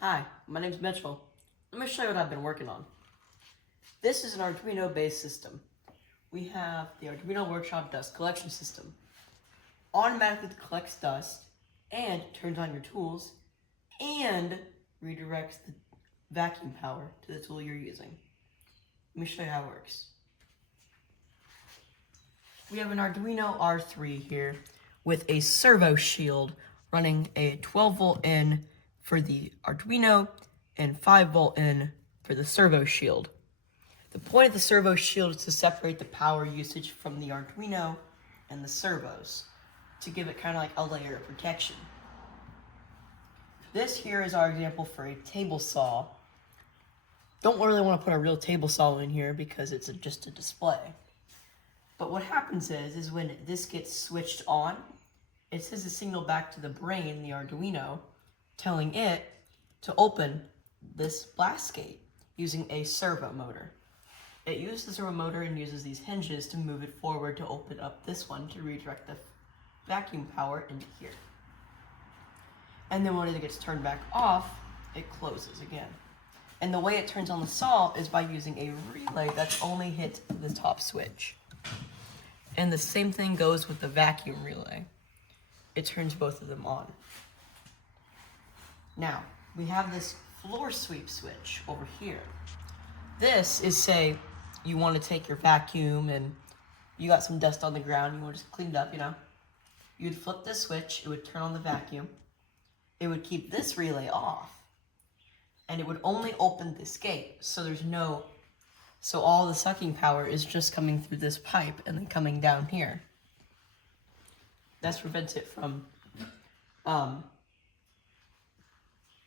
Hi, my name's Mitchell. Let me show you what I've been working on. This is an Arduino based system. We have the Arduino Workshop dust collection system. Automatically collects dust and turns on your tools and redirects the vacuum power to the tool you're using. Let me show you how it works. We have an Arduino R3 here with a servo shield running a 12-volt in for the Arduino and 5-volt in for the servo shield. The point of the servo shield is to separate the power usage from the Arduino and the servos to give it kind of like a layer of protection. This here is our example for a table saw. Don't really want to put a real table saw in here because it's just a display. But what happens is when this gets switched on, it sends a signal back to the brain, the Arduino, telling it to open this blast gate using a servo motor. It uses the servo motor and uses these hinges to move it forward to open up this one to redirect the vacuum power into here. And then when it gets turned back off, it closes again. And the way it turns on the saw is by using a relay that's only hit the top switch. And the same thing goes with the vacuum relay. It turns both of them on. Now, we have this floor sweep switch over here. This is, say, you want to take your vacuum and you got some dust on the ground, you want to just clean it up, You'd flip this switch, it would turn on the vacuum. It would keep this relay off. And it would only open this gate, so all the sucking power is just coming through this pipe and then coming down here. That prevents it from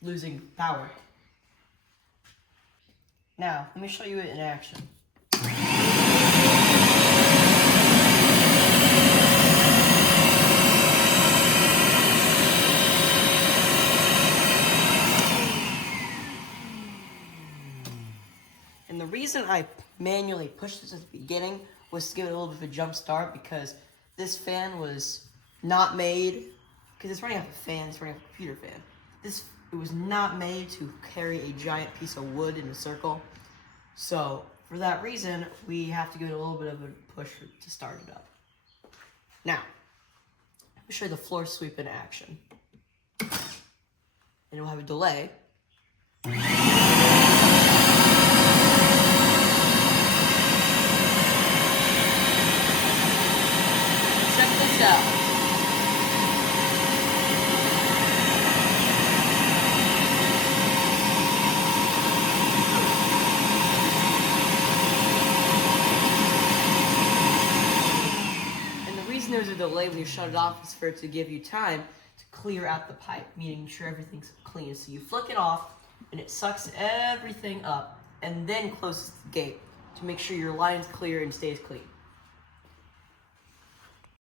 losing power. Now, let me show you it in action. And the reason I manually pushed this at the beginning was to give it a little bit of a jump start because this fan was not made, because it's running off a fan, it's running off a computer fan. It was not made to carry a giant piece of wood in a circle. So for that reason, we have to give it a little bit of a push to start it up. Now, let me show you the floor sweep in action. And it will have a delay. Check this out. There's a delay when you shut it off is for it to give you time to clear out the pipe, meaning sure everything's clean. So you flick it off and it sucks everything up and then closes the gate to make sure your line's clear and stays clean.